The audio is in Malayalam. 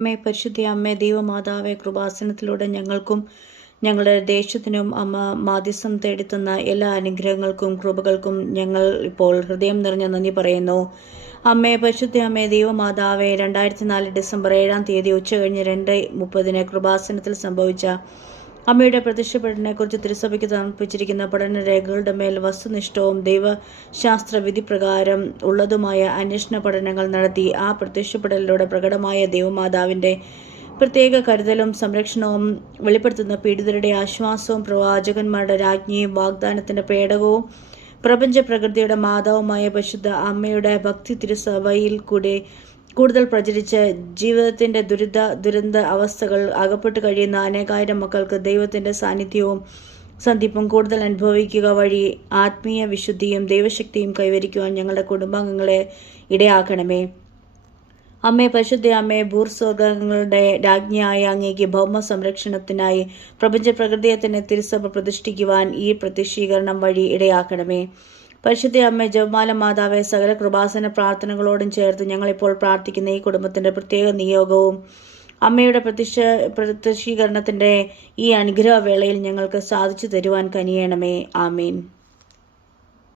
അമ്മേ, പരിശുദ്ധ അമ്മേ, ദൈവമാതാവേ, കൃപാസനത്തിലൂടെ ഞങ്ങൾക്കും ഞങ്ങളുടെ ദേശത്തിനും അമ്മ മാധ്യസ്ഥം തേടിത്തന്ന എല്ലാ അനുഗ്രഹങ്ങൾക്കും കൃപകൾക്കും ഞങ്ങൾ ഇപ്പോൾ ഹൃദയം നിറഞ്ഞ നന്ദി പറയുന്നു. അമ്മേ, പരിശുദ്ധ അമ്മേ, ദൈവമാതാവേ, 2004 ഡിസംബർ 7-ാം തീയതി ഉച്ചകഴിഞ്ഞ് 2:30 കൃപാസനത്തിൽ സംഭവിച്ച അമ്മയുടെ പ്രത്യക്ഷപ്പെടലിനെക്കുറിച്ച് തിരുസഭയ്ക്ക് സമർപ്പിച്ചിരിക്കുന്ന പഠനരേഖകളുടെ മേൽ വസ്തുനിഷ്ഠവും ദൈവശാസ്ത്ര വിധിപ്രകാരം ഉള്ളതുമായ അന്വേഷണ പഠനങ്ങൾ നടത്തി ആ പ്രത്യക്ഷപ്പെടലിലൂടെ പ്രകടമായ ദൈവമാതാവിൻ്റെ പ്രത്യേക കരുതലും സംരക്ഷണവും വെളിപ്പെടുത്തുന്ന പീഡിതരുടെ ആശ്വാസവും പ്രവാചകന്മാരുടെ രാജ്ഞിയും വാഗ്ദാനത്തിൻ്റെ പേടകവും പ്രപഞ്ച പ്രകൃതിയുടെ മാതാവുമായ പരിശുദ്ധ അമ്മയുടെ ഭക്തി തിരുസഭയിൽ കൂടുതൽ പ്രചരിച്ച് ജീവിതത്തിൻ്റെ ദുരന്ത അവസ്ഥകൾ അകപ്പെട്ട് കഴിയുന്ന അനേകായിരം മക്കൾക്ക് ദൈവത്തിൻ്റെ സാന്നിധ്യവും സന്ധിപ്പും കൂടുതൽ അനുഭവിക്കുക വഴി ആത്മീയ വിശുദ്ധിയും ദൈവശക്തിയും കൈവരിക്കുവാൻ ഞങ്ങളുടെ കുടുംബാംഗങ്ങളെ ഇടയാക്കണമേ. അമ്മേ, പരിശുദ്ധ അമ്മേ, ഭൂർസ്വർഗങ്ങളുടെ രാജ്ഞിയായ അങ്ങേക്ക് ഭൗമ സംരക്ഷണത്തിനായി പ്രപഞ്ച പ്രകൃതിയെ തന്നെ തിരുസഭ പ്രതിഷ്ഠിക്കുവാൻ ഈ പ്രത്യക്ഷീകരണം വഴി ഇടയാക്കണമേ. പരിശുദ്ധ അമ്മ, ജപമാല മാതാവെ, സകല കൃപാസന പ്രാർത്ഥനകളോടും ചേർത്ത് ഞങ്ങളിപ്പോൾ പ്രാർത്ഥിക്കുന്ന ഈ കുടുംബത്തിൻ്റെ പ്രത്യേക നിയോഗവും അമ്മയുടെ പ്രത്യക്ഷീകരണത്തിൻ്റെ ഈ അനുഗ്രഹവേളയിൽ ഞങ്ങൾക്ക് സാധിച്ചു തരുവാൻ കനിയണമേ. ആമീൻ.